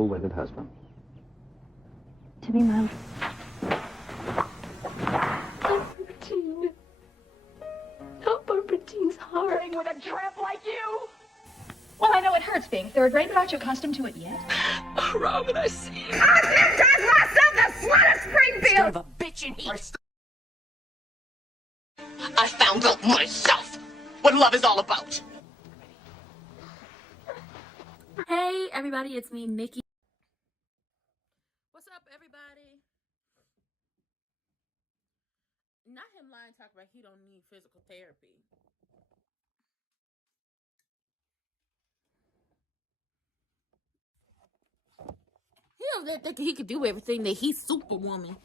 full-winded husband. To be my... Bertine. How poor Bertine's heart with a tramp like you. Well, I know it hurts being third rate, but aren't you accustomed to it yet? Oh, Robin, I see you. I myself the slut of Springfield! Son of a bitch in heat. I found out myself what love is all about. Hey everybody, it's me, Nikki. What's up, everybody? Not him lying, talking about he don't need physical therapy. He over there thinking he could do everything, that he's Superwoman.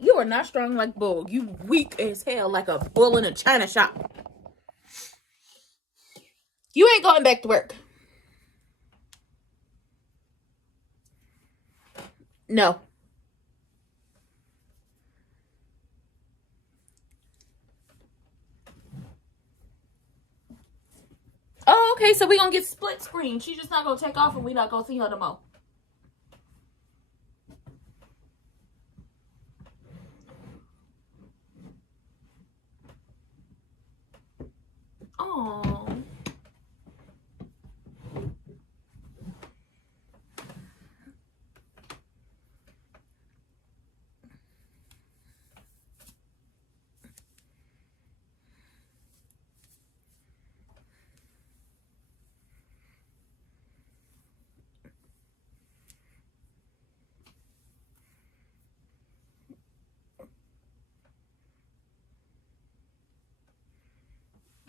You are not strong like bull. You weak as hell like a bull in a china shop. You ain't going back to work. No. Oh, okay, so we gonna get split screen. She's just not gonna take off and we not gonna see her no more. Oh.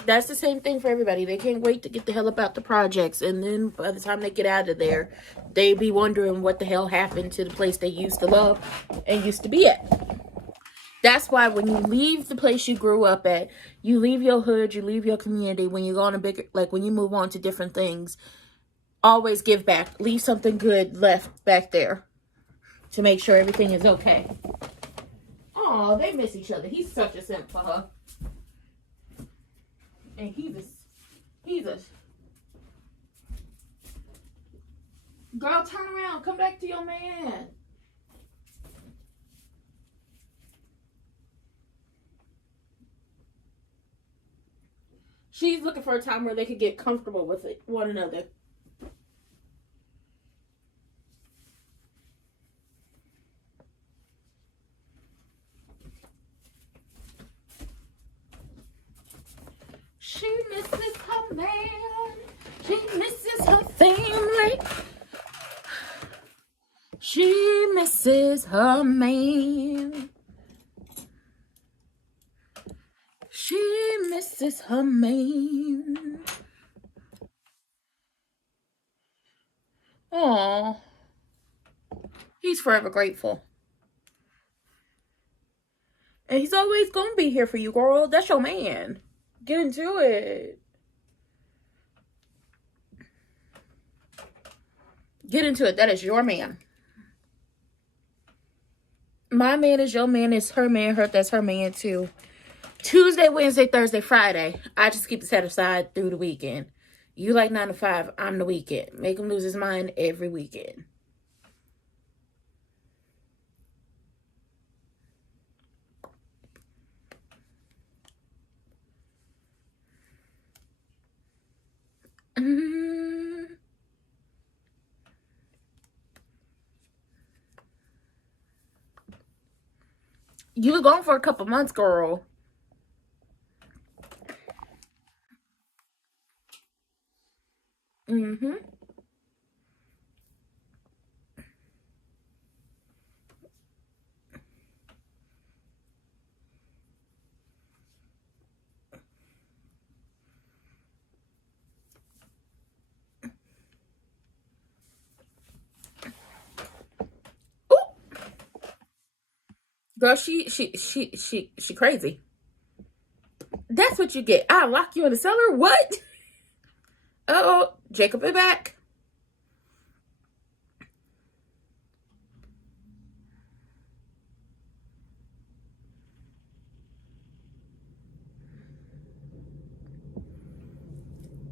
That's the same thing for everybody. They can't wait to get the hell about the projects. And then by the time they get out of there, they be wondering what the hell happened to the place they used to love and used to be at. That's why when you leave the place you grew up at, you leave your hood, you leave your community, when you go on a bigger, like when you move on to different things, always give back. Leave something good left back there to make sure everything is okay. Oh, they miss each other. He's such a simp for her. And he's a girl, turn around, come back to your man. She's looking for a time where they could get comfortable with one another. She misses her man. She misses her family. She misses her man. She misses her man. Aw. He's forever grateful. And he's always gonna be here for you, girl. That's your man. Get into it. Get into it. That is your man. My man is your man. Is her man. That's her man too. Tuesday, Wednesday, Thursday, Friday. I just keep it set aside through the weekend. You like 9 to 5. I'm the weekend. Make him lose his mind every weekend. You were gone for a couple months, girl. Mm-hmm. Girl, she crazy. That's what you get. I'll lock you in the cellar. What? Uh-oh. Jacob is back.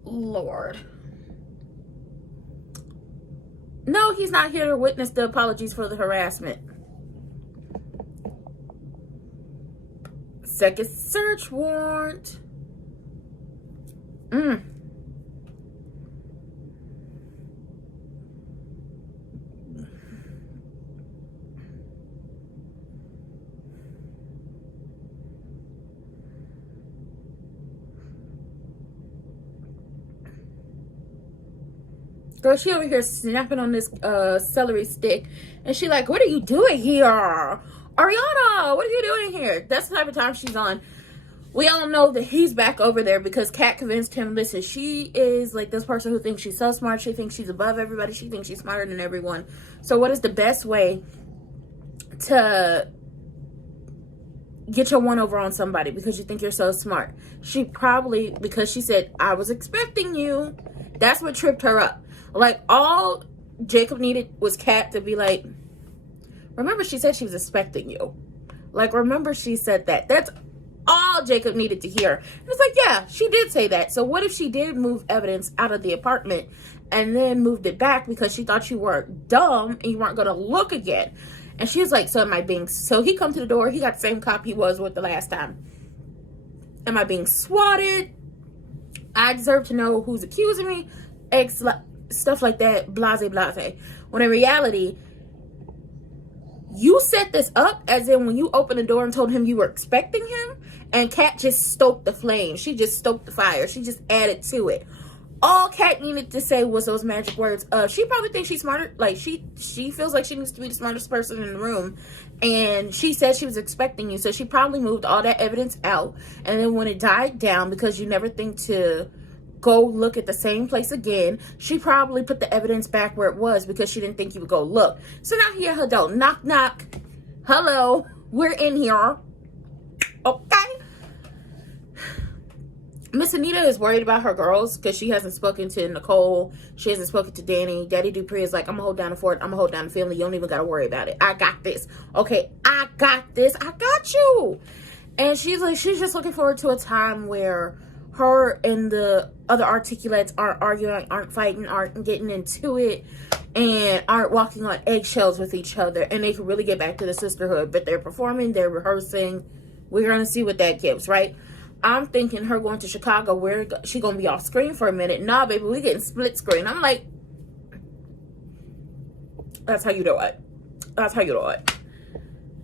Lord. No, he's not here to witness the apologies for the harassment. Second search warrant. Girl, she over here snapping on this celery stick. And she like, what are you doing here? Ariana, what are you doing here? That's the type of time she's on. We all know that he's back over there because Kat convinced him, listen, she is like this person who thinks she's so smart. She thinks she's above everybody. She thinks she's smarter than everyone. So what is the best way to get your one over on somebody because you think you're so smart? She probably, because she said, I was expecting you. That's what tripped her up. Like, all Jacob needed was Kat to be like, remember she said she was expecting you. Like, remember she said that. That's all Jacob needed to hear. And it's like, yeah, she did say that. So what if she did move evidence out of the apartment and then moved it back because she thought you were dumb and you weren't going to look again? And she was like, so am I being... So he come to the door. He got the same cop he was with the last time. Am I being swatted? I deserve to know who's accusing me. Stuff like that, blase blase. When in reality, you set this up as in when you opened the door and told him you were expecting him, and Kat just stoked the flame. She just stoked the fire. She just added to it. All Kat needed to say was those magic words. She probably thinks she's smarter. Like, she feels like she needs to be the smartest person in the room. And she said she was expecting you. So she probably moved all that evidence out. And then when it died down, because you never think to go look at the same place again, she probably put the evidence back where it was because she didn't think you would go look. So now here her door. Knock, knock. Hello. We're in here. Okay. Miss Anita is worried about her girls because she hasn't spoken to Nicole. She hasn't spoken to Danny. Daddy Dupree is like, I'm going to hold down the fort. I'm going to hold down the family. You don't even got to worry about it. I got this. Okay, I got this. I got you. And she's like, she's just looking forward to a time where her and the other Articulettes aren't arguing, aren't fighting, aren't getting into it, and aren't walking on eggshells with each other. And they can really get back to the sisterhood. But they're performing, they're rehearsing. We're going to see what that gives, right? I'm thinking her going to Chicago, where she going to be off screen for a minute. Nah, baby, we getting split screen. I'm like, that's how you do it. That's how you do it.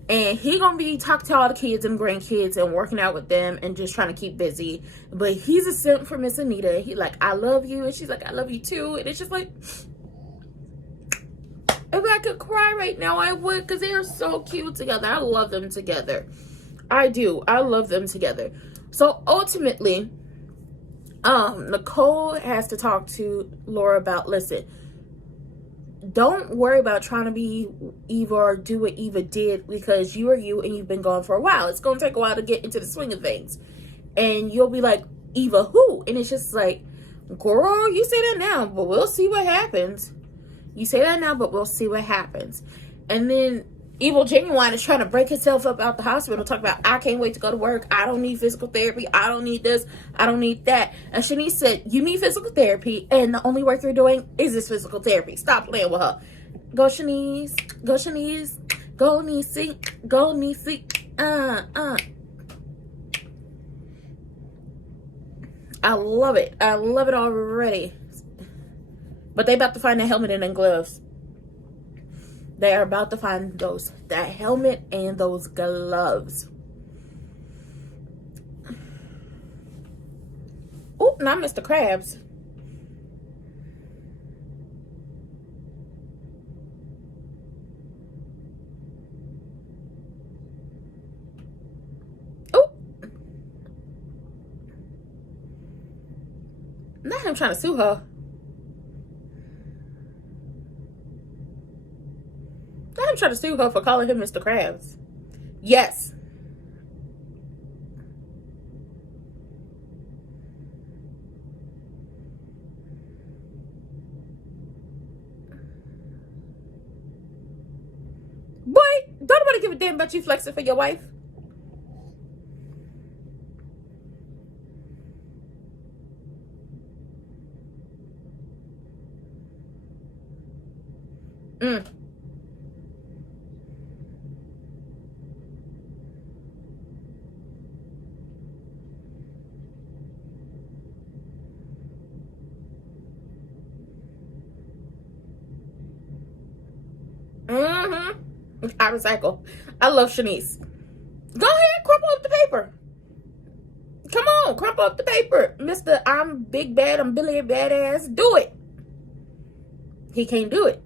And he going to be talking to all the kids and grandkids and working out with them and just trying to keep busy. But he's a simp for Miss Anita. He like, I love you. And she's like, I love you too. And it's just like, if I could cry right now, I would, because they are so cute together. I love them together. I do. I love them together. So ultimately, Nicole has to talk to Laura about, listen, don't worry about trying to be Eva or do what Eva did, because you are you and you've been gone for a while. It's going to take a while to get into the swing of things. And you'll be like, Eva who? And it's just like, girl, you say that now, but we'll see what happens. You say that now, but we'll see what happens. And then Evil Genuine is trying to break himself up out the hospital, talk about, I can't wait to go to work. I don't need physical therapy. I don't need this. I don't need that. And Shanice said, you need physical therapy, and the only work you're doing is this physical therapy. Stop playing with her. Go Shanice. Go Shanice. Go Niecy. Go Niecy. I love it. I love it already. But they about to find that helmet and them gloves. They are about to find that helmet and those gloves. Oh, not Mr. Krabs. Oh. Not him trying to sue her. I'm trying to sue her for calling him Mr. Krabs. Yes. Boy, don't nobody give a damn about you flexing for your wife. Mm. Mm-hmm. I recycle. I love Shanice. Go ahead, crumple up the paper. Come on, crumple up the paper. Mr. I'm big bad, I'm Billy Badass. Do it. He can't do it.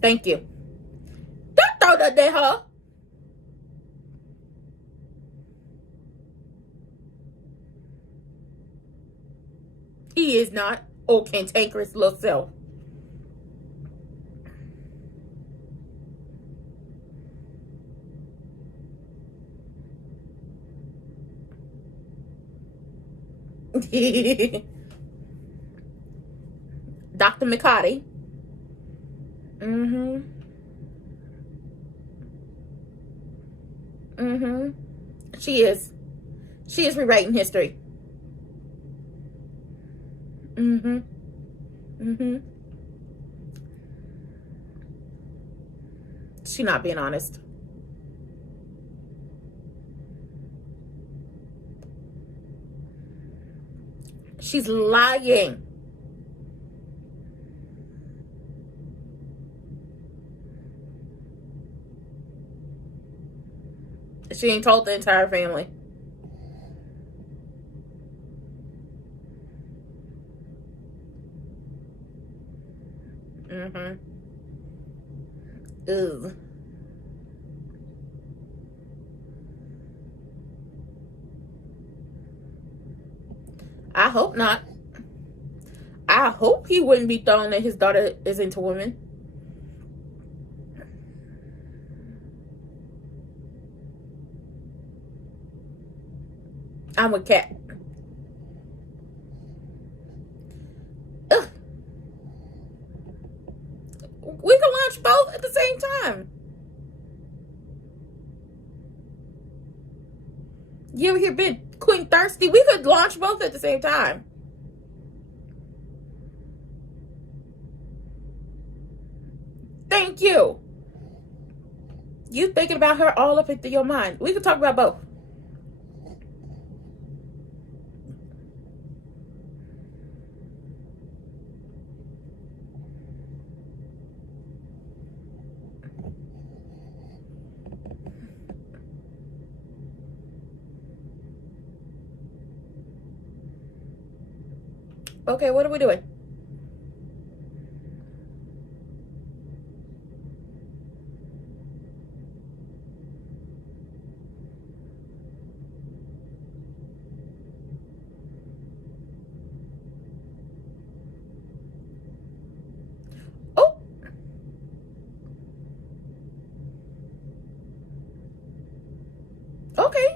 Thank you. Don't throw that at her. He is not. Oh, cantankerous little self. Dr. McCarty. Mm-hmm. Mm-hmm. She is rewriting history. Mm-hmm. Mm-hmm. She not being honest. She's lying. She ain't told the entire family. Mm-hmm. Ugh. I hope not. I hope he wouldn't be thrown that his daughter is into women. I'm with Kat. Ugh. We can launch both at the same time. You ever hear been Queen thirsty? We could launch both at the same time. Thank you. You thinking about her all up into your mind. We could talk about both. Okay, what are we doing? Oh. Okay.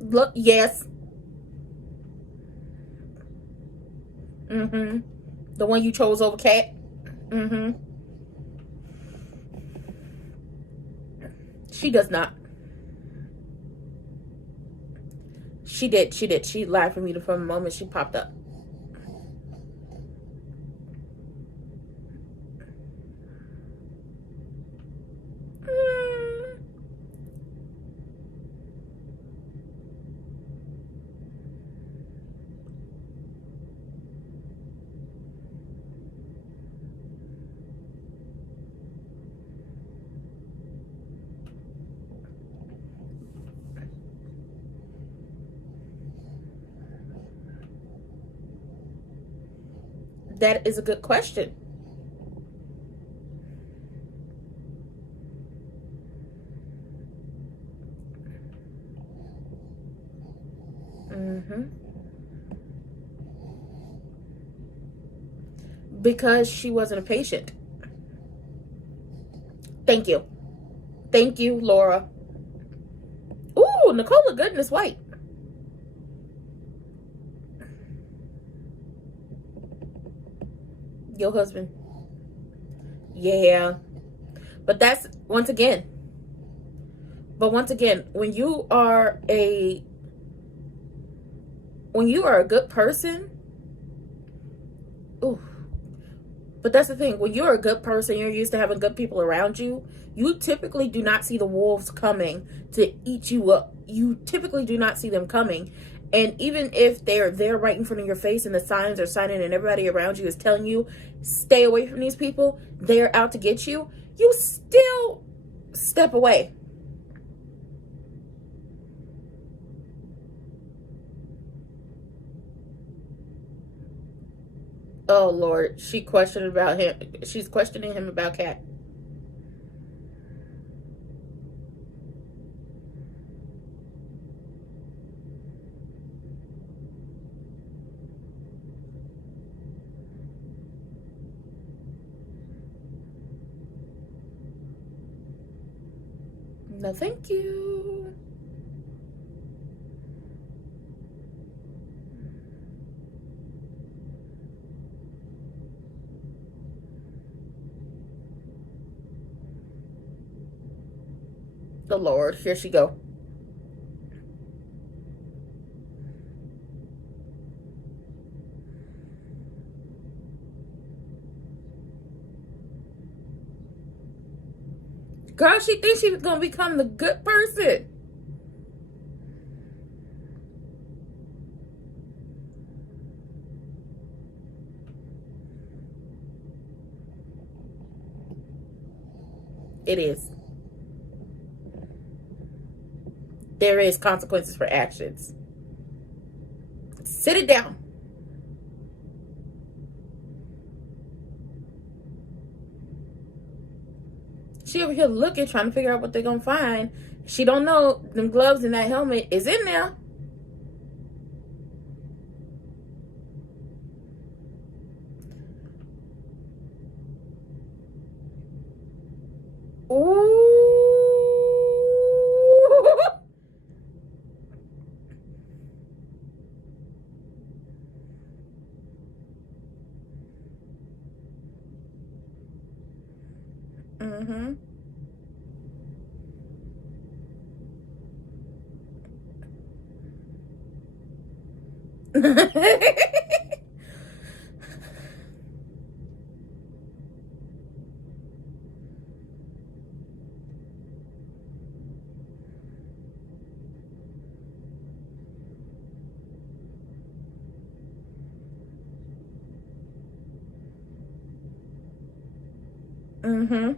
Look, yes. Mm-hmm. The one you chose over Kat. Mm-hmm. She does not. She did. She lied for me from the moment she popped up. That is a good question. Mm-hmm. Because she wasn't a patient. Thank you. Thank you, Laura. Ooh, Nicole look good in this white. Your husband. Yeah. But that's, once again, when you are a good person, ooh. But that's the thing, when you're a good person, you're used to having good people around you, you typically do not see the wolves coming to eat you up. You typically do not see them coming. And even if they're there right in front of your face and the signs are signing and everybody around you is telling you, stay away from these people, they're out to get you, you still step away. Oh, Lord. She's questioning him about Cat. No, thank you. The Lord, here she go. Girl, she thinks she's gonna become the good person. It is. There is consequences for actions. Sit it down. She over here looking, trying to figure out what they're gonna find. She don't know them gloves and that helmet is in there. Ooh. Mm-hmm. Mm-hmm.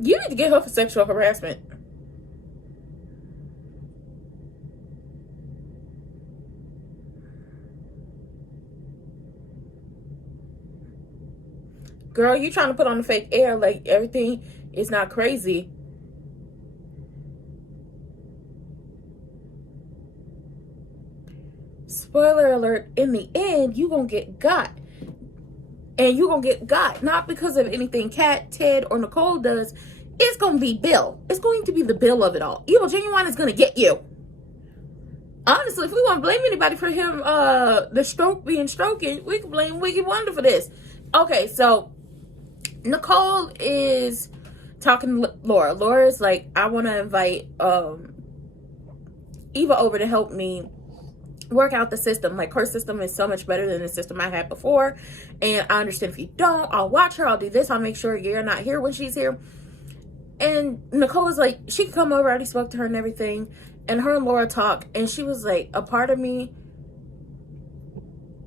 You need to get her for sexual harassment. Girl, you trying to put on the fake air like everything is not crazy. Spoiler alert, in the end, you gonna get got. And you gonna get got, not because of anything Kat, Ted, or Nicole does. It's gonna be Bill. It's going to be the Bill of it all. Evil Genuine is gonna get you. Honestly, if we want to blame anybody for him, the stroke being stroking, we can blame Wicked Wonder for this. Okay, so Nicole is talking to Laura. Laura's like, I want to invite Eva over to help me work out the system. Like, her system is so much better than the system I had before, and I understand if you don't, I'll watch her, I'll do this, I'll make sure you're not here when she's here. And Nicole was like, she could come over, I already spoke to her and everything, and her and Laura talk, and she was like, a part of me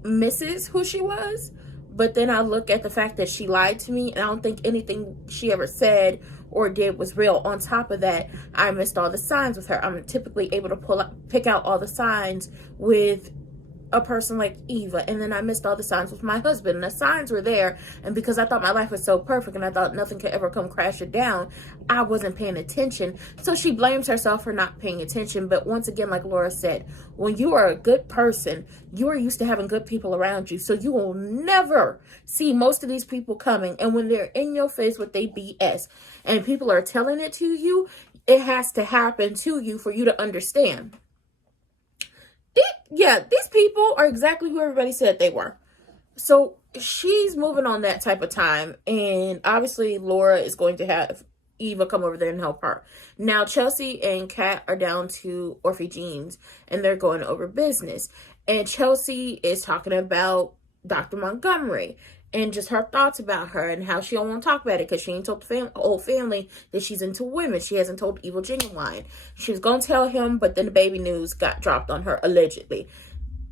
misses who she was, but then I look at the fact that she lied to me, and I don't think anything she ever said or did was real. On top of that, I missed all the signs with her. I'm typically able to pick out all the signs with a person like Eva, and then I missed all the signs with my husband, and the signs were there, and because I thought my life was so perfect and I thought nothing could ever come crashing down, I wasn't paying attention. So she blames herself for not paying attention. But once again, like Laura said, when you are a good person, you are used to having good people around you, so you will never see most of these people coming. And when they're in your face with they BS and people are telling it to you, it has to happen to you for you to understand. These people are exactly who everybody said they were. So she's moving on that type of time. And obviously Laura is going to have Eva come over there and help her. Now Chelsea and Kat are down to Orphe Jeans and they're going over business. And Chelsea is talking about Dr. Montgomery and just her thoughts about her and how she don't want to talk about it because she ain't told the whole family that she's into women. She hasn't told Evil Genuine. She was going to tell him, but then the baby news got dropped on her, allegedly.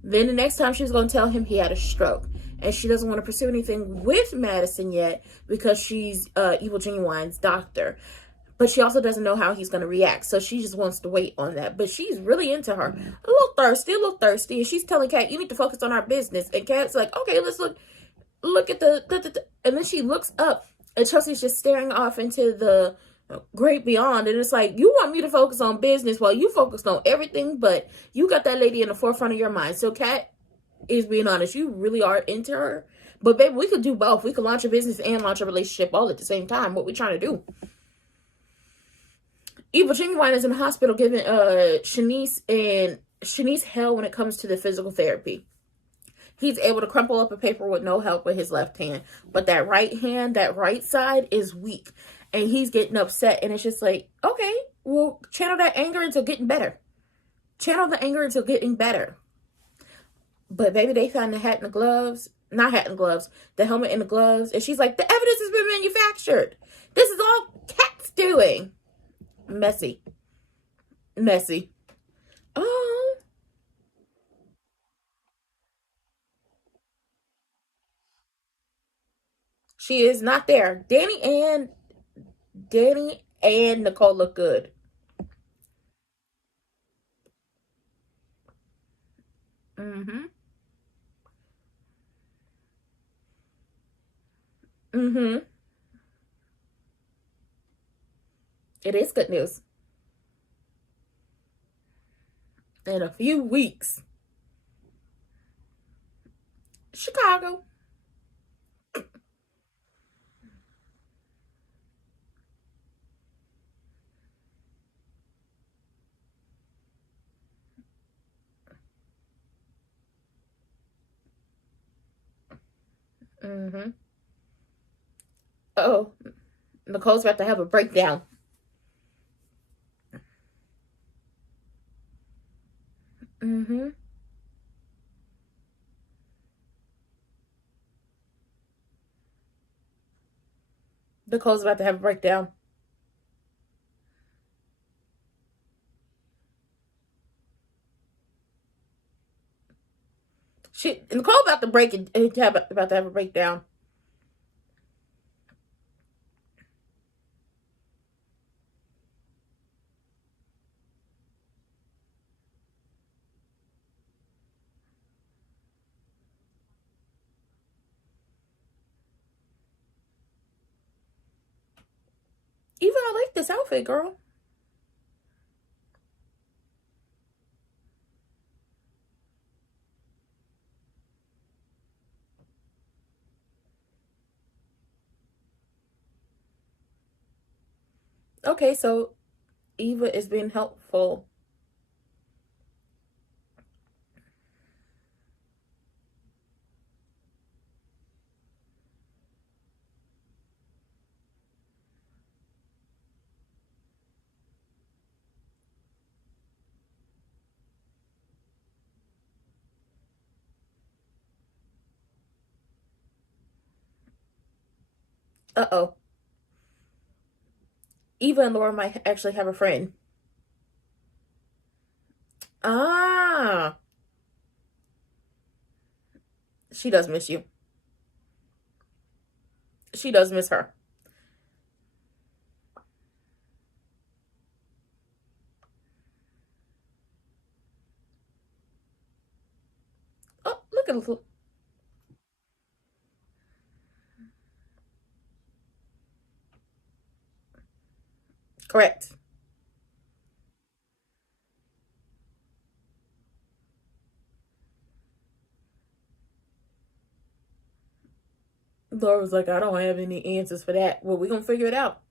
Then the next time she was going to tell him he had a stroke. And she doesn't want to pursue anything with Madison yet because she's Evil Genuine's doctor. But she also doesn't know how he's going to react. So she just wants to wait on that. But she's really into her. A little thirsty. And she's telling Kat, you need to focus on our business. And Kat's like, okay, let's look at the. And then she looks up. And Chelsea's just staring off into the great beyond. And it's like, you want me to focus on business while you focused on everything. But you got that lady in the forefront of your mind. So Kat is being honest. You really are into her. But baby, we could do both. We could launch a business and launch a relationship all at the same time. What we trying to do? Evil Genuine is in the hospital giving Shanice hell when it comes to the physical therapy. He's able to crumple up a paper with no help with his left hand. But that right hand, that right side is weak. And he's getting upset. And it's just like, okay, well, channel that anger into getting better. Channel the anger into getting better. But baby, they found the hat and the gloves. Not hat and gloves. The helmet and the gloves. And she's like, the evidence has been manufactured. This is all Kat's doing. Messy. Oh. She is not there. Danny and Nicole look good. Mm-hmm. It is good news. In a few weeks. Chicago. Uh-oh. Nicole's about to have a breakdown. Nicole's about to have a breakdown. Nicole about to about to have a breakdown. Even I like this outfit, girl. Okay, so Eva is being helpful. Uh-oh. Eva and Laura might actually have a friend. Ah. She does miss you. She does miss her. Correct. Laura was like, I don't have any answers for that. Well, we're going to figure it out.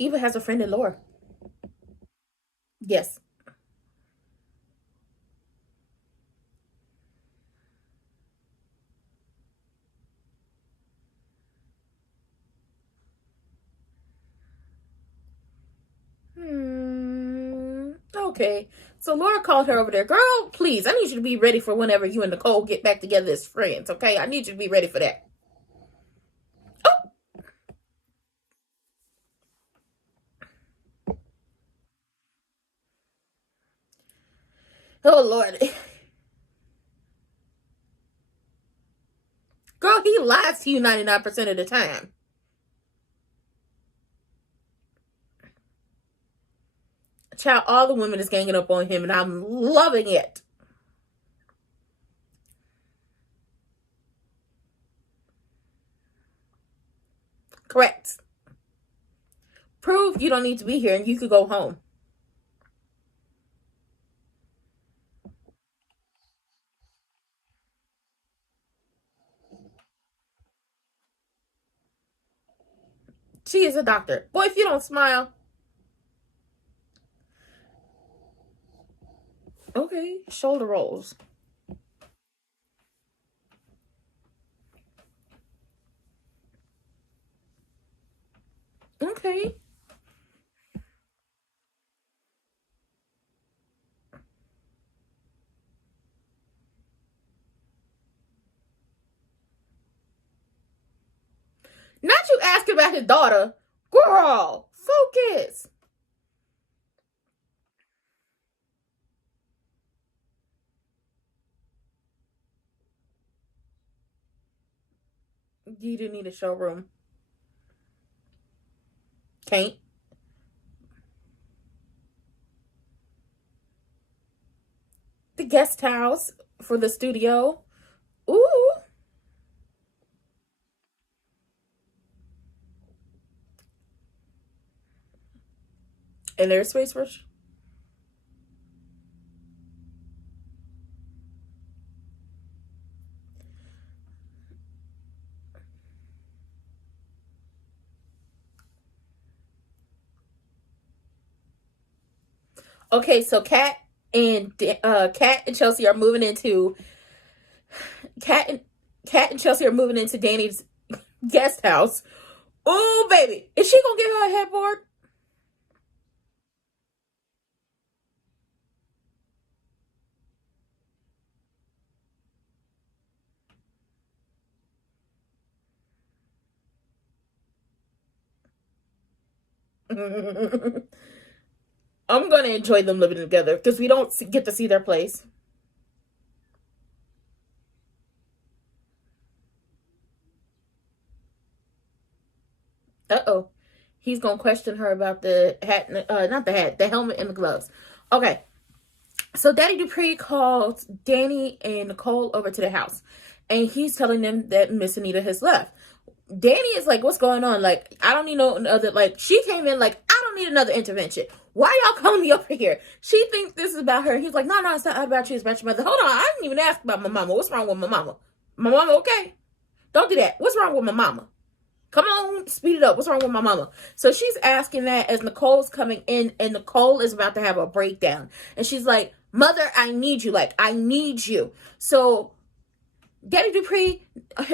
Eva has a friend in Laura. Yes. Okay. So Laura called her over there. Girl, please, I need you to be ready for whenever you and Nicole get back together as friends, okay? I need you to be ready for that. Oh, Lord. Girl, he lies to you 99% of the time. Child, all the women is ganging up on him, and I'm loving it. Correct. Prove you don't need to be here, and you could go home. She is a doctor. Boy, if you don't smile. Okay, shoulder rolls. Okay. Not you asking about his daughter. Girl, focus. You didn't need a showroom. Can't. The guest house for the studio. Ooh. And there's space for... Okay, so Kat and Chelsea are moving into... Kat and Chelsea are moving into Danny's guest house. Oh, baby. Is she gonna get her a headboard? I'm gonna enjoy them living together because we don't get to see their place. Uh-oh. He's gonna question her about the hat, not the hat, the helmet and the gloves. Okay. So Daddy Dupree calls Danny and Nicole over to the house. And he's telling them that Miss Anita has left. Danny is like, what's going on? Like, I don't need no other, like, she came in like, I don't need another intervention. Why y'all calling me over here? She thinks this is about her. He's like, no, it's not about you. It's about your mother. Hold on. I didn't even ask about my mama. What's wrong with my mama? My mama okay? Don't do that. What's wrong with my mama? Come on, speed it up. What's wrong with my mama? So she's asking that as Nicole's coming in, and Nicole is about to have a breakdown. And she's like, Mother, I need you. Like, I need you. So Daddy Dupree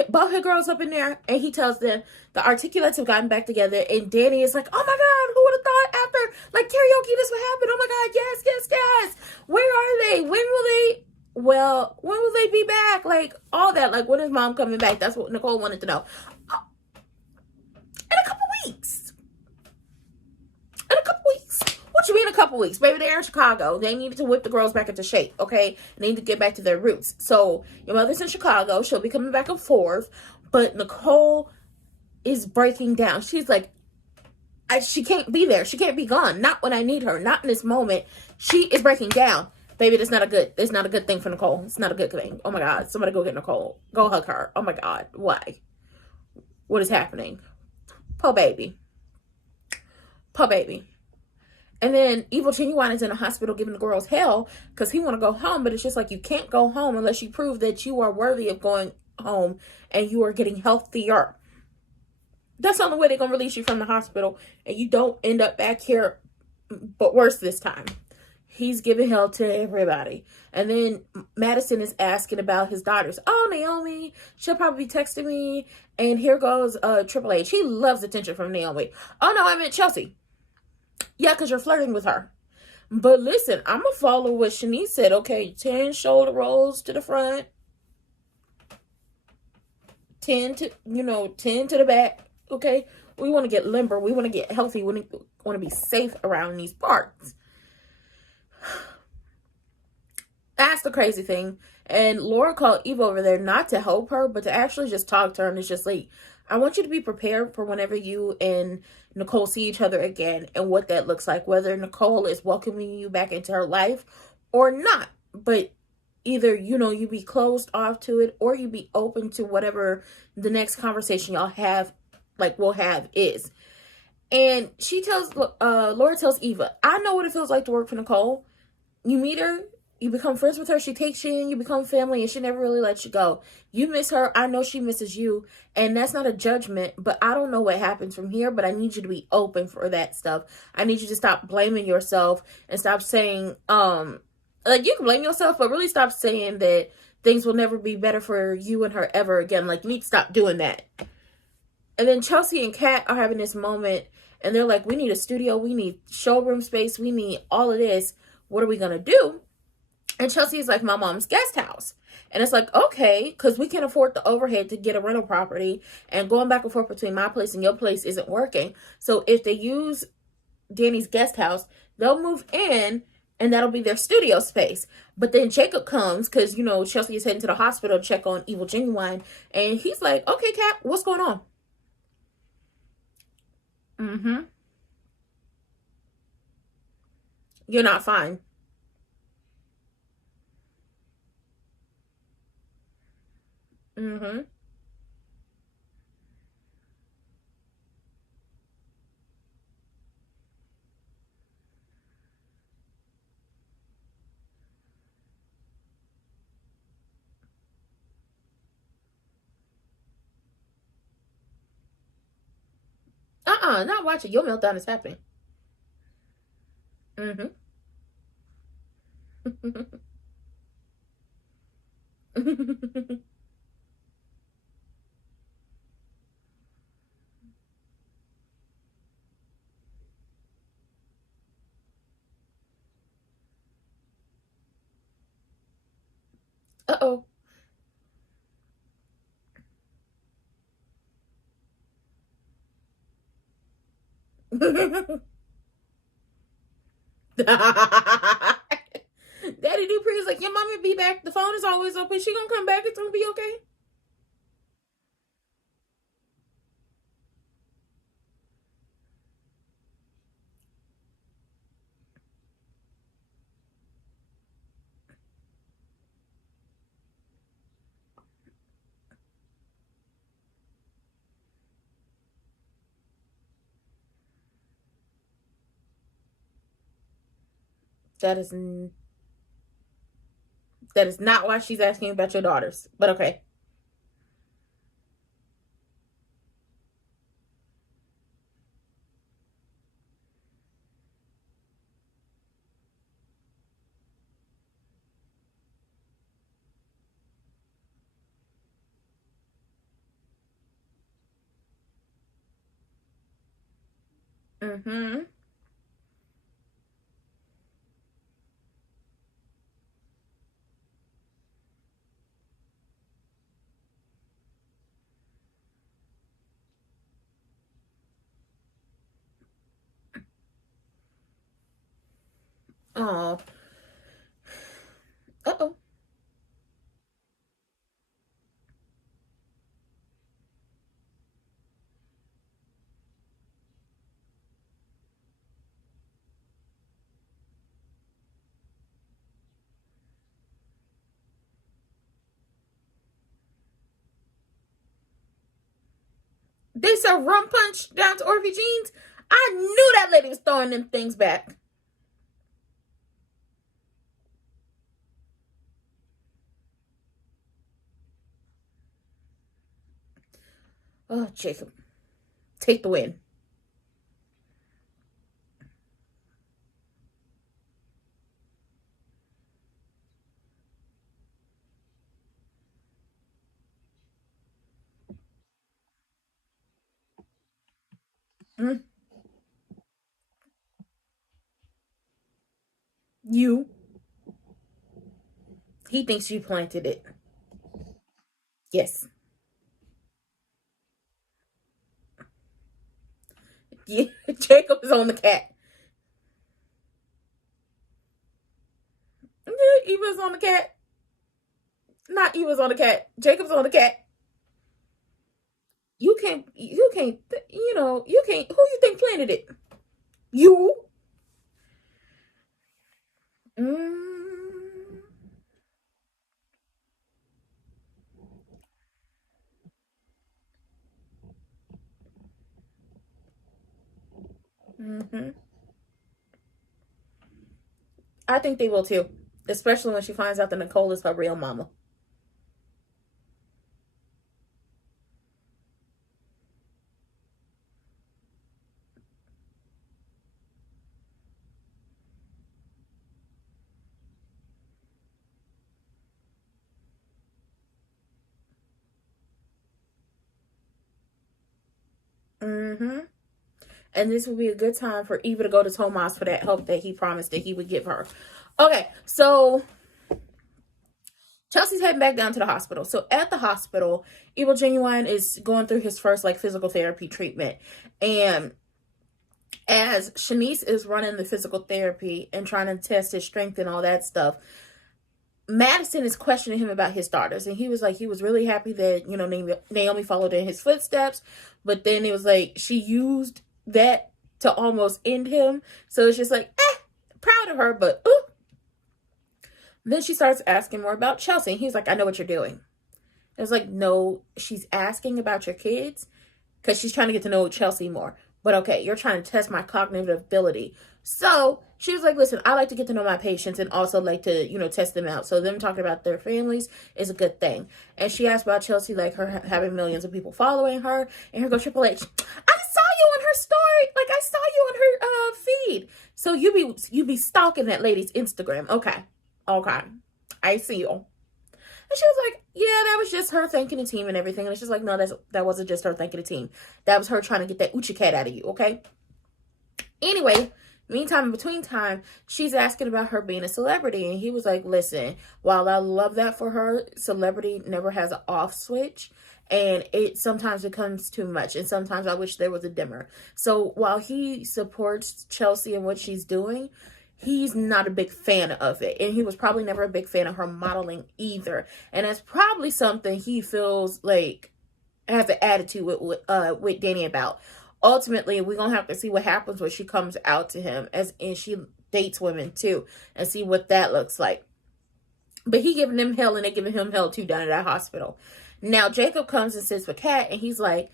brought her girls up in there, and he tells them the Articulettes have gotten back together, and Danny is like, oh my God, who would have thought after, like, karaoke, this would happen? Oh my God, yes. Where are they? When will they be back? Like, all that. Like, when is Mom coming back? That's what Nicole wanted to know. In a couple weeks. What you mean a couple weeks? Baby, they're in Chicago. They needed to whip the girls back into shape, okay? They need to get back to their roots. So, your mother's in Chicago. She'll be coming back and forth. But Nicole is breaking down. She's like, she can't be there. She can't be gone. Not when I need her. Not in this moment. She is breaking down. Baby, that's not a good thing for Nicole. It's not a good thing. Oh my God. Somebody go get Nicole. Go hug her. Oh my God. Why? what is happening. Poor baby. Poor baby. And then Evil Genuine is in a hospital giving the girls hell because he want to go home, but it's just like, you can't go home unless you prove that you are worthy of going home and you are getting healthier. That's the only way they're going to release you from the hospital and you don't end up back here, but worse this time. He's giving hell to everybody. And then Madison is asking about his daughters. Oh, Naomi, she'll probably be texting me. And here goes Triple H. He loves attention from Naomi. Oh, no, I meant Chelsea. Yeah, because you're flirting with her. But listen, I'm going to follow what Shanice said. Okay, 10 shoulder rolls to the front. 10 to the back. Okay, we want to get limber. We want to get healthy. We want to be safe around these parts. That's the crazy thing. And Laura called Eva over there not to help her, but to actually just talk to her. And it's just like, I want you to be prepared for whenever you and Nicole see each other again and what that looks like. Whether Nicole is welcoming you back into her life or not. But either, you be closed off to it or you be open to whatever the next conversation y'all have, we'll have is. And Laura tells Eva, I know what it feels like to work for Nicole. You meet her, you become friends with her, she takes you in, you become family, and she never really lets you go. You miss her, I know she misses you, and that's not a judgment, but I don't know what happens from here, but I need you to be open for that stuff. I need you to stop blaming yourself and stop saying, you can blame yourself, but really stop saying that things will never be better for you and her ever again. You need to stop doing that. And then Chelsea and Kat are having this moment, and they're like, we need a studio, we need showroom space, we need all of this. What are we going to do? And Chelsea is like, my mom's guest house. And it's like, okay, because we can't afford the overhead to get a rental property. And going back and forth between my place and your place isn't working. So if they use Danny's guest house, they'll move in and that'll be their studio space. But then Jacob comes because, Chelsea is heading to the hospital to check on Evil Genuine. And he's like, okay, Kat, what's going on? You're not fine. Not watch it. Your meltdown is happening. Uh-oh. Daddy Dupree is like, your mommy will be back. The phone is always open. She gonna come back. It's gonna be okay. That is not why she's asking about your daughters. But okay. Oh. Uh-oh. They sell rum punch down to Orphy Jeans. I knew that lady was throwing them things back. Oh, Jacob. Take the win. Mm. You. He thinks you planted it. Yes. Yeah, Jacob is on the cat. Yeah, Eva's on the cat. Not Eva's on the cat. Jacob's on the cat. You can't, who you think planted it? You. Mm-hmm. I think they will too. Especially when she finds out that Nicole is her real mama. Mm-hmm. And this would be a good time for Eva to go to Tomas for that help that he promised that he would give her. Okay, so Chelsea's heading back down to the hospital. So at the hospital, Evil Genuine is going through his first physical therapy treatment. And as Shanice is running the physical therapy and trying to test his strength and all that stuff, Madison is questioning him about his daughters. And he was like, he was really happy that, Naomi followed in his footsteps. But then it was like, she used that to almost end him. So it's just like, proud of her, but Then she starts asking more about Chelsea. And he's like, I know what you're doing. It was like, no, she's asking about your kids because she's trying to get to know Chelsea more. But okay, you're trying to test my cognitive ability. So she was like, listen, I like to get to know my patients and also like to, test them out. So them talking about their families is a good thing. And she asked about Chelsea, like her having millions of people following her. And her go, Triple H, I saw you on her story. Like I saw you on her feed. So you be stalking that lady's Instagram. Okay. I see you. And she was like, yeah, that was just her thanking the team and everything. And it's just like, no, that wasn't just her thanking the team. That was her trying to get that Uchi cat out of you, okay? Anyway, meantime, in between time, she's asking about her being a celebrity. And he was like, listen, while I love that for her, celebrity never has an off switch. And it sometimes becomes too much. And sometimes I wish there was a dimmer. So while he supports Chelsea and what she's doing, he's not a big fan of it. And he was probably never a big fan of her modeling either. And that's probably something he feels like has an attitude with Danny about. Ultimately, we're going to have to see what happens when she comes out to him and she dates women too and see what that looks like. But he giving them hell and they giving him hell too down at that hospital. Now, Jacob comes and sits with Kat and he's like,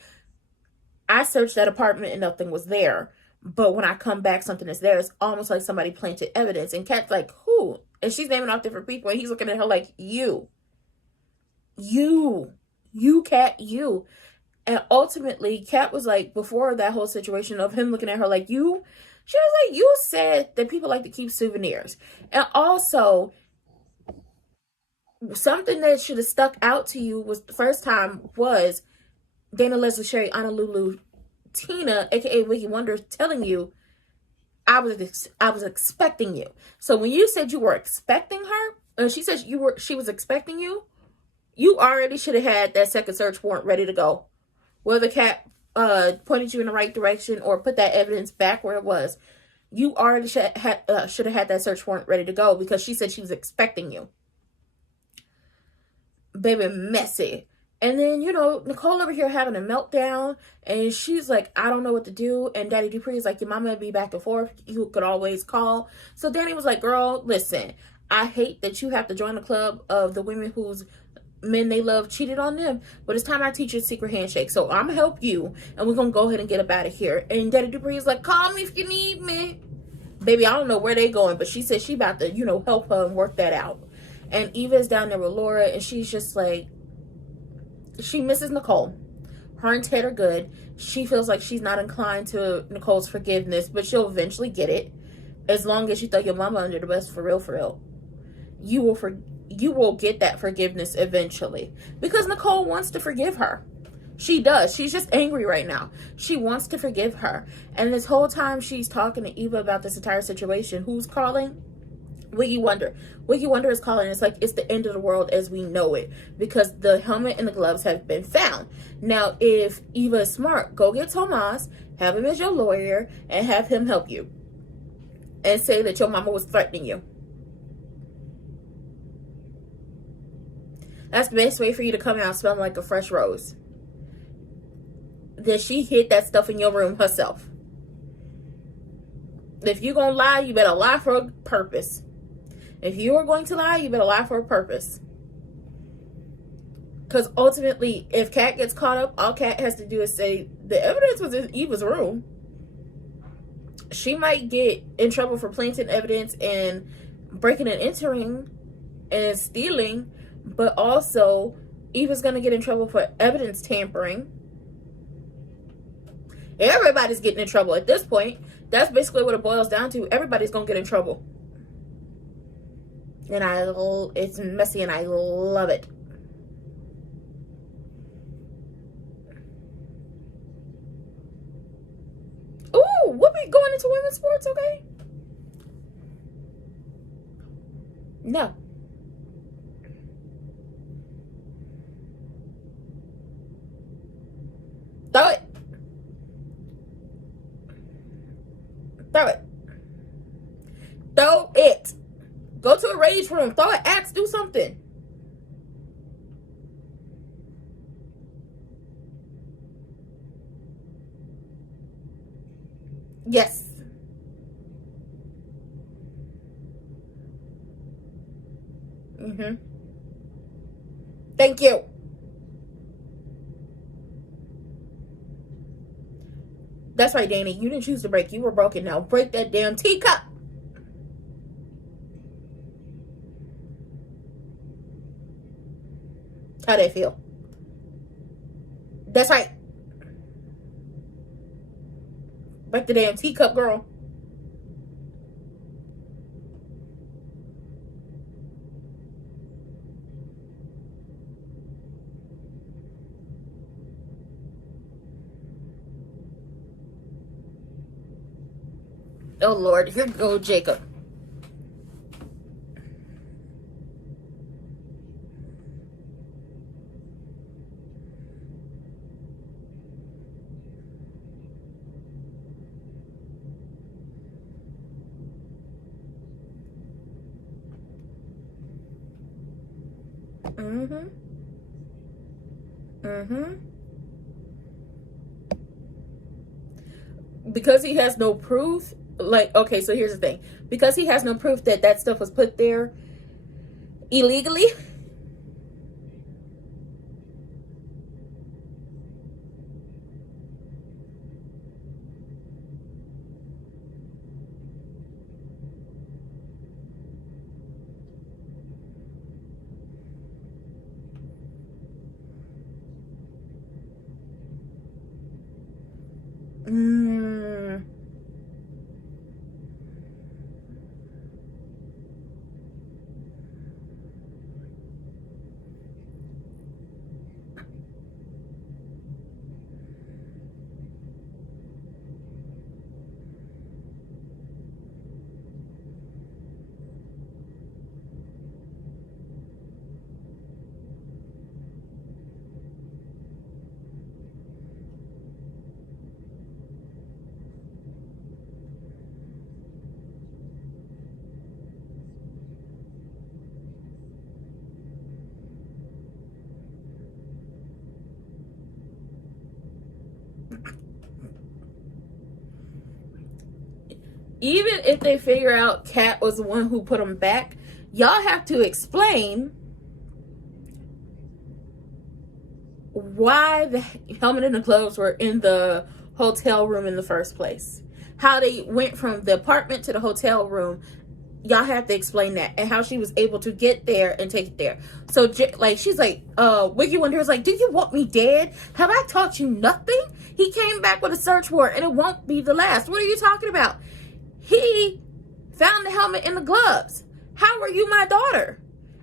I searched that apartment and nothing was there. But when I come back, something is there. It's almost like somebody planted evidence. And Kat's like, who? And she's naming off different people. And he's looking at her like, you, Kat, you. And ultimately, Kat was like, before that whole situation of him looking at her like, you, she was like, you said that people like to keep souvenirs. And also, something that should have stuck out to you was the first time was Dana Leslie Sherry, Anna Lulu, Tina, aka Wiki Wonder, telling you I was expecting you. So when you said you were expecting her, and she said she was expecting you, you already should have had that second search warrant ready to go. Whether Kat pointed you in the right direction or put that evidence back where it was, you already should have had that search warrant ready to go because she said she was expecting you. Baby, messy. And then, Nicole over here having a meltdown. And she's like, I don't know what to do. And Daddy Dupree is like, your mama be back and forth. You could always call. So Danny was like, girl, listen. I hate that you have to join the club of the women whose men they love cheated on them. But it's time I teach you a secret handshake. So I'm going to help you. And we're going to go ahead and get up out of here. And Daddy Dupree is like, call me if you need me. Baby, I don't know where they going. But she said she about to, you know, help her and work that out. And Eva is down there with Laura. And she's just like, she misses Nicole. Her and Ted are good. She feels like she's not inclined to Nicole's forgiveness. But she'll eventually get it. As long as you throw your mama under the bus, for real. You will get that forgiveness eventually. Because Nicole wants to forgive her. She does. She's just angry right now. She wants to forgive her. And this whole time she's talking to Eva about this entire situation. Who's calling? Wiggy Wonder. Wiggy Wonder is calling. It's like it's the end of the world as we know it. Because the helmet and the gloves have been found. Now, if Eva is smart, go get Tomas. Have him as your lawyer. And have him help you. And say that your mama was threatening you. That's the best way for you to come out smelling like a fresh rose. That she hid that stuff in your room herself. If you're going to lie, you better lie for a purpose. If you are going to lie, you better lie for a purpose. Because ultimately, if Kat gets caught up, all Kat has to do is say, the evidence was in Eva's room. She might get in trouble for planting evidence and breaking and entering and stealing, but also Eva's going to get in trouble for evidence tampering. Everybody's getting in trouble at this point. That's basically what it boils down to. Everybody's going to get in trouble. And it's messy and I love it. We'll be going into women's sports, okay? No. Throw it. Throw it. Throw it. Go to a rage room. Throw an axe. Do something. Yes. Thank you. That's right, Danny. You didn't choose to break. You were broken. Now break that damn teacup. How they feel? That's right. Break the damn teacup, girl. Oh, Lord. Here go Jacob. Because he has no proof, like, okay, so here's the thing. Because he has no proof that that stuff was put there illegally, even if they figure out Kat was the one who put them back, y'all have to explain why the helmet and the gloves were in the hotel room in the first place. How they went from the apartment to the hotel room. Y'all have to explain that, and how she was able to get there and take it there. So, like, she's like, Wiggy Wonder is like, do you want me dead? Have I taught you nothing? He came back with a search warrant, and it won't be the last. What are you talking about? He found the helmet and the gloves. How are you my daughter?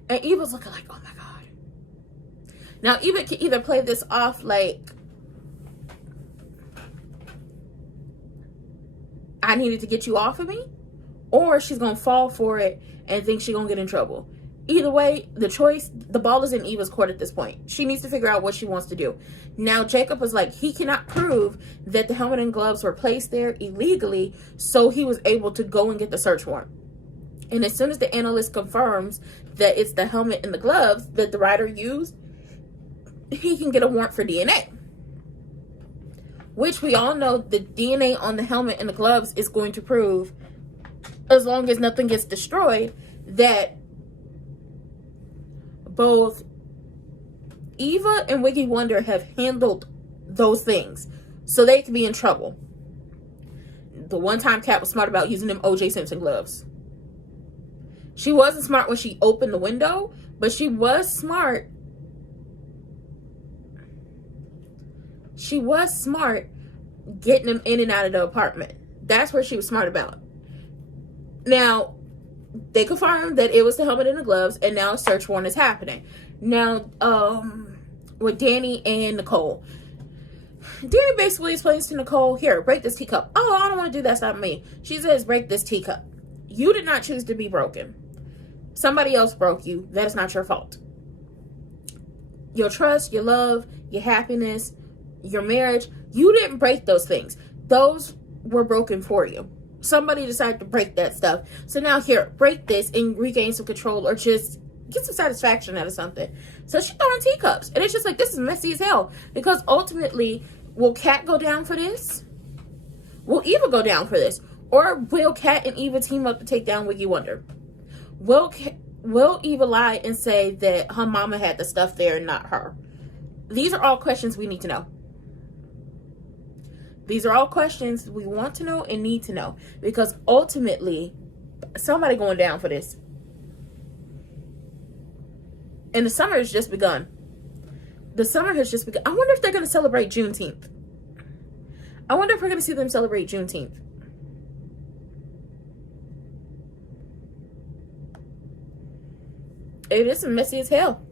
And Eva's looking like, oh my God. Now, Eva can either play this off like, I needed to get you off of me, or she's going to fall for it and think she's going to get in trouble. Either way, the ball is in Eva's court at this point. She needs to figure out what she wants to do. Now, Jacob was like, he cannot prove that the helmet and gloves were placed there illegally, so he was able to go and get the search warrant. And as soon as the analyst confirms that it's the helmet and the gloves that the writer used, he can get a warrant for DNA. Which we all know the DNA on the helmet and the gloves is going to prove, as long as nothing gets destroyed, that both Eva and Wiggy Wonder have handled those things, so they could be in trouble. The one time Kat was smart about using them O.J. Simpson gloves. She wasn't smart when she opened the window, but she was smart. She was smart getting them in and out of the apartment. That's where she was smart about. Now, they confirmed that it was the helmet and the gloves, and now a search warrant is happening. Now, with Danny and Nicole. Danny basically explains to Nicole, here, break this teacup. Oh, I don't want to do that. That's not me. She says, break this teacup. You did not choose to be broken. Somebody else broke you. That is not your fault. Your trust, your love, your happiness, your marriage, you didn't break those things. Those were broken for you. Somebody decided to break that stuff. So now here, break this and regain some control, or just get some satisfaction out of something. So she's throwing teacups. And it's just like, this is messy as hell. Because ultimately, will Kat go down for this? Will Eva go down for this? Or will Kat and Eva team up to take down Wiggy Wonder? Will Eva lie and say that her mama had the stuff there and not her? These are all questions we need to know. These are all questions we want to know and need to know. Because ultimately, somebody going down for this. And the summer has just begun. The summer has just begun. I wonder if they're going to celebrate Juneteenth. I wonder if we're going to see them celebrate Juneteenth. It is messy as hell.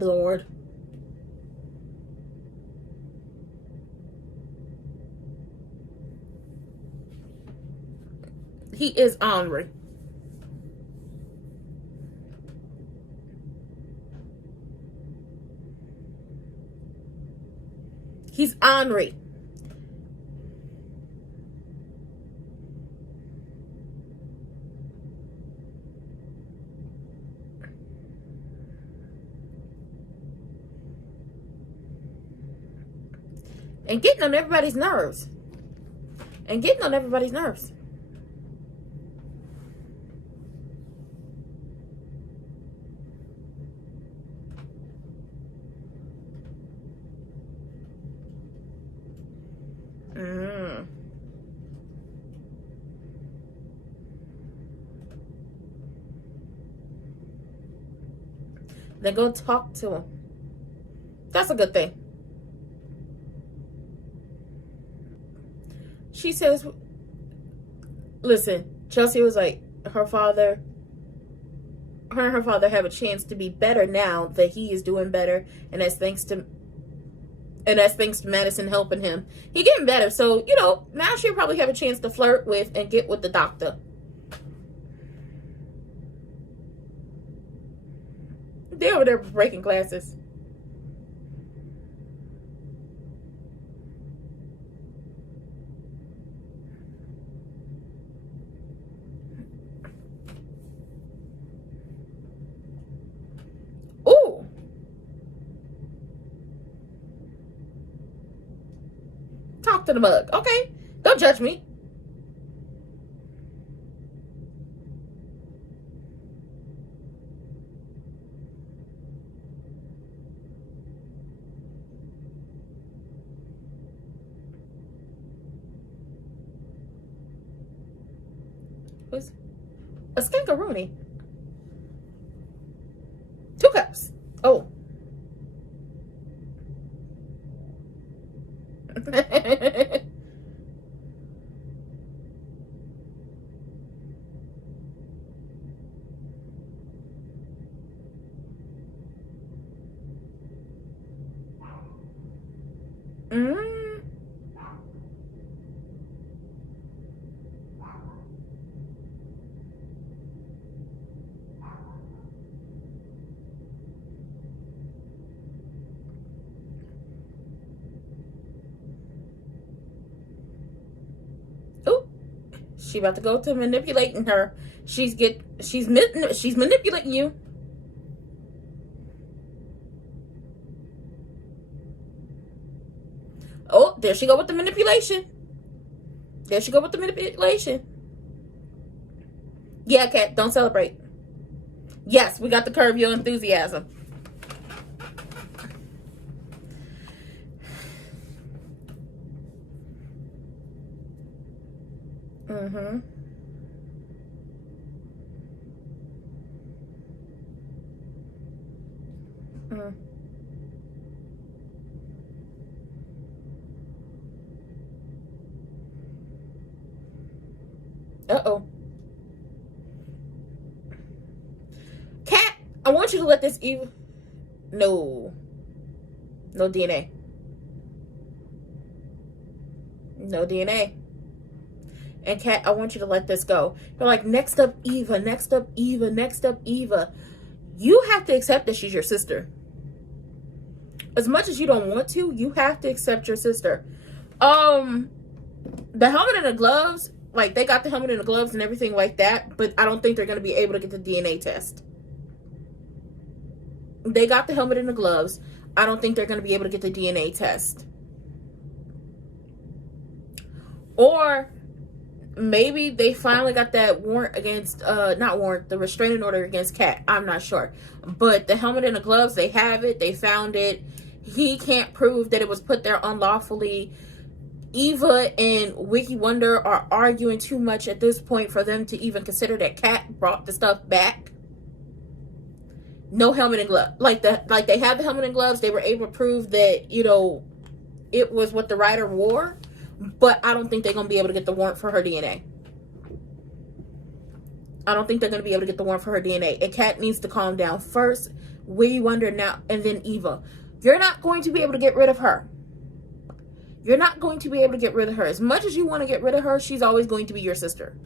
Lord. He is ornery. He's ornery. And getting on everybody's nerves. And getting on everybody's nerves. Then go talk to him. That's a good thing. She says, listen, Chelsea was like, her and her father have a chance to be better now that he is doing better, and that's thanks to Madison helping him. He getting better, so now she'll probably have a chance to flirt with and get with the doctor. They're over there breaking glasses. Ooh. Talk to the mug. Okay. Don't judge me. What's a skankaroonie? 2 cups. Oh. Mm. Oh, she about to go to manipulating her. She's manipulating you. Oh, there she go with the manipulation. There she go with the manipulation. Yeah, Kat, don't celebrate. Yes, we got to curb your enthusiasm. Mm-hmm. Mm. Uh-oh. Kat, I want you to let this evil... No. No DNA. No DNA. And Kat, I want you to let this go. You're like, next up Eva, next up Eva, next up Eva. You have to accept that she's your sister. As much as you don't want to, you have to accept your sister. The helmet and the gloves, like, they got the helmet and the gloves and everything like that, but I don't think they're going to be able to get the DNA test. They got the helmet and the gloves. I don't think they're going to be able to get the DNA test. Or maybe they finally got that warrant against, not warrant, the restraining order against Kat. I'm not sure. But the helmet and the gloves, they have it. They found it. He can't prove that it was put there unlawfully. Eva and Wiki Wonder are arguing too much at this point for them to even consider that Kat brought the stuff back. No helmet and glove. Like they have the helmet and gloves. They were able to prove that, you know, it was what the writer wore. But I don't think they're going to be able to get the warrant for her DNA. I don't think they're going to be able to get the warrant for her DNA. And Kat needs to calm down first. Wiki Wonder now, and then Eva. You're not going to be able to get rid of her. You're not going to be able to get rid of her. As much as you want to get rid of her, she's always going to be your sister.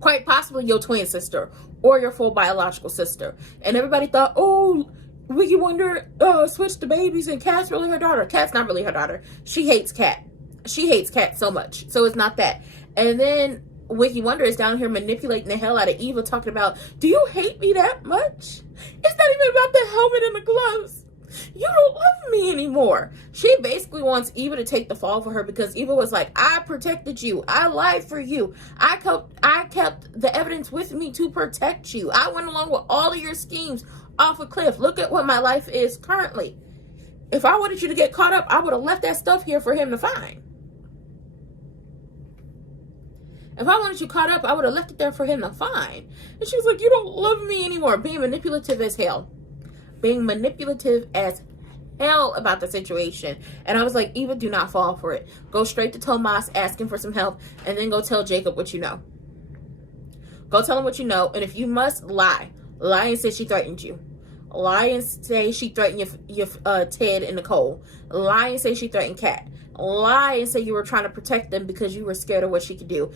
Quite possibly your twin sister or your full biological sister. And everybody thought, oh, Wiki Wonder switched the babies and Kat's really her daughter. Kat's not really her daughter. She hates Kat. She hates Kat so much. So it's not that. And then Wiki Wonder is down here manipulating the hell out of Eva, talking about, do you hate me that much? It's not even about the helmet and the gloves. You don't love me anymore. She basically wants Eva to take the fall for her because Eva was like, I protected you. I lied for you. I kept the evidence with me to protect you. I went along with all of your schemes off a cliff. Look at what my life is currently. If I wanted you to get caught up, I would have left that stuff here for him to find. If I wanted you caught up, I would have left it there for him to find. And she was like, you don't love me anymore. Being manipulative as hell. Being manipulative as hell about the situation. And I was like, Eva, do not fall for it. Go straight to Tomas, ask him for some help, and then go tell Jacob what you know. Go tell him what you know, and if you must, lie. Lie and say she threatened you. Lie and say she threatened your Ted and Nicole. Lie and say she threatened Kat. Lie and say you were trying to protect them because you were scared of what she could do.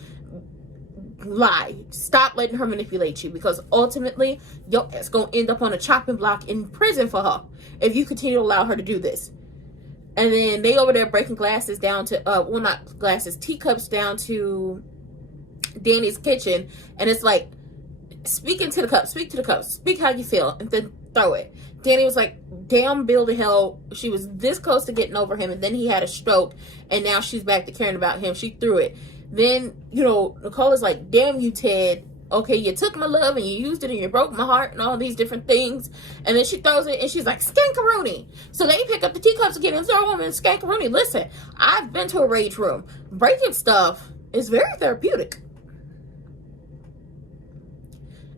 Lie. Stop letting her manipulate you, because ultimately your ass gonna end up on a chopping block in prison for her if you continue to allow her to do this. And then they over there breaking glasses down to well, not glasses, teacups down to Danny's kitchen, and it's like, speak into the cup, speak to the cup, speak how you feel, and then throw it. Danny was like, damn Bill to hell, she was this close to getting over him, and then he had a stroke, and now she's back to caring about him. She threw it. Then, you know, Nicole is like, damn you, Ted. Okay, you took my love and you used it and you broke my heart and all these different things. And then she throws it and she's like, skankaroonie. So they pick up the teacups again and throw them in skankaroonie. Listen, I've been to a rage room. Breaking stuff is very therapeutic.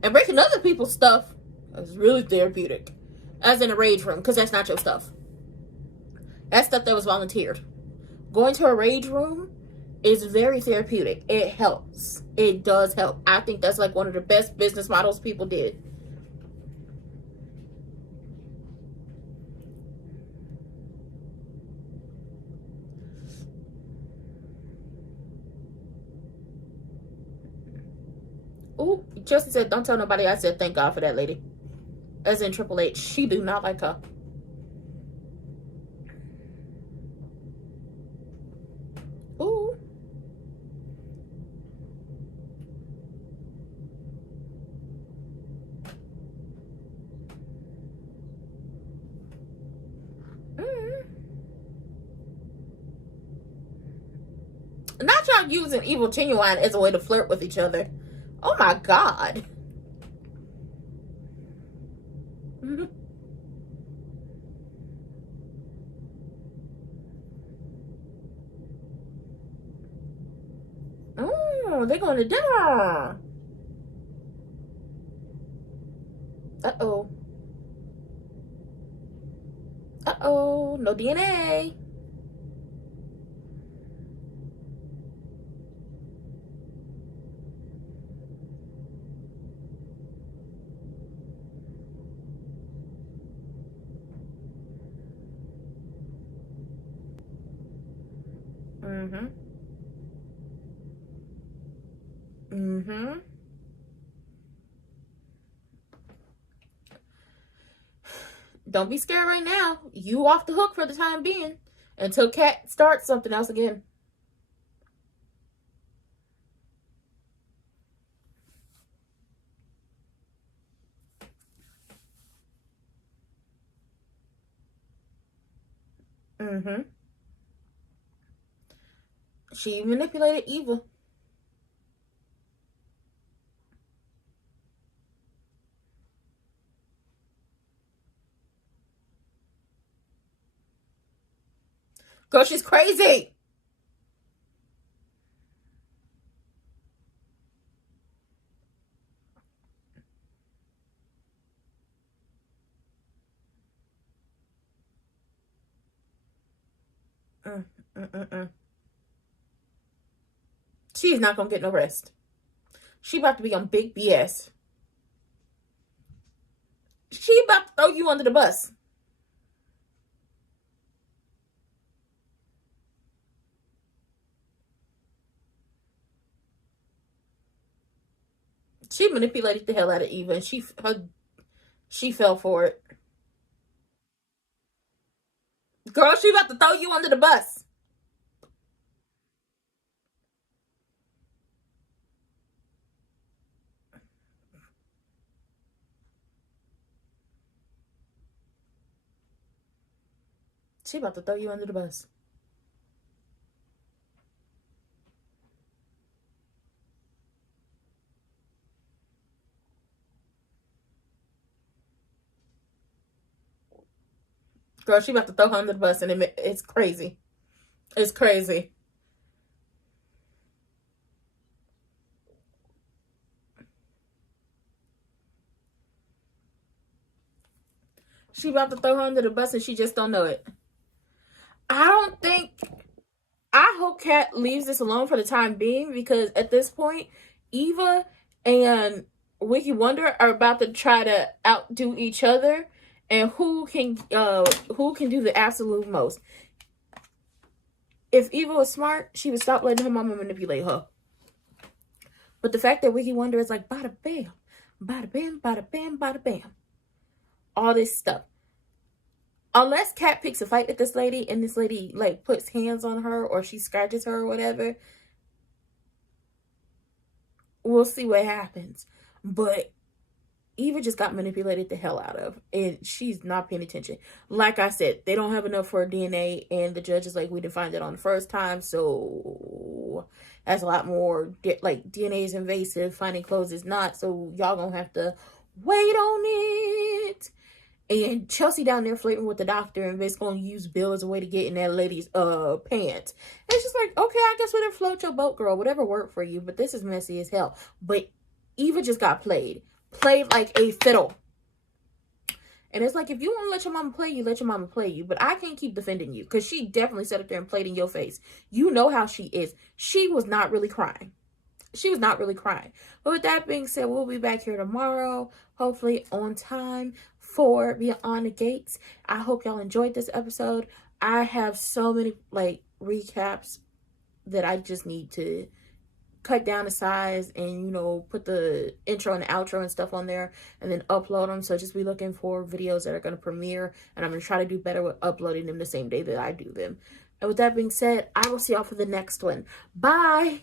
And breaking other people's stuff is really therapeutic. As in a rage room, because that's not your stuff. That's stuff that was volunteered. Going to a rage room is very therapeutic. It helps. It does help. I think that's like one of the best business models people did. Ooh, Chelsea said, don't tell nobody I said thank God for that lady. As in Triple H. She do not like her. Ooh. Not y'all using Evil Genuine as a way to flirt with each other. Oh my God. Oh, they're going to dinner. Uh-oh. Uh-oh. No DNA. Mm-hmm. Mm-hmm. Don't be scared right now. You off the hook for the time being until Cat starts something else again. Mm-hmm. She manipulated Eva. Girl, she's crazy. She's not gonna get no rest. She about to be on big BS. She about to throw you under the bus. She manipulated the hell out of Eva, and she fell for it. Girl, she about to throw you under the bus. She about to throw you under the bus. Girl, she about to throw her under the bus, and it's crazy. It's crazy. She about to throw her under the bus, and she just don't know it. I hope Kat leaves this alone for the time being, because at this point, Eva and Wiki Wonder are about to try to outdo each other, and who can do the absolute most. If Eva was smart, she would stop letting her mama manipulate her. But the fact that Wiki Wonder is like, bada bam, bada bam, bada bam, bada bam. All this stuff. Unless Kat picks a fight with this lady, and this lady, like, puts hands on her, or she scratches her, or whatever, we'll see what happens. But Eva just got manipulated the hell out of, and she's not paying attention. Like I said, they don't have enough for DNA, and the judge is like, we didn't find it on the first time, so that's a lot more. Like, DNA is invasive, finding clothes is not, so y'all gonna have to wait on it. And Chelsea down there flirting with the doctor, and Vince gonna use Bill as a way to get in that lady's pants. And it's just like, okay, I guess we didn't float your boat, girl. Whatever worked for you, but this is messy as hell. But Eva just got played played like a fiddle. And it's like, if you want to let your mama play you, let your mama play you. But I can't keep defending you, because she definitely sat up there and played in your face. You know how she is. She was not really crying. She was not really crying. But with that being said, we'll be back here tomorrow, hopefully on time for Beyond the Gates. I hope y'all enjoyed this episode. I have so many like recaps that I just need to cut down the size and, you know, put the intro and the outro and stuff on there and then upload them. So just be looking for videos that are going to premiere, and I'm going to try to do better with uploading them the same day that I do them. And with that being said, I will see y'all for the next one. Bye.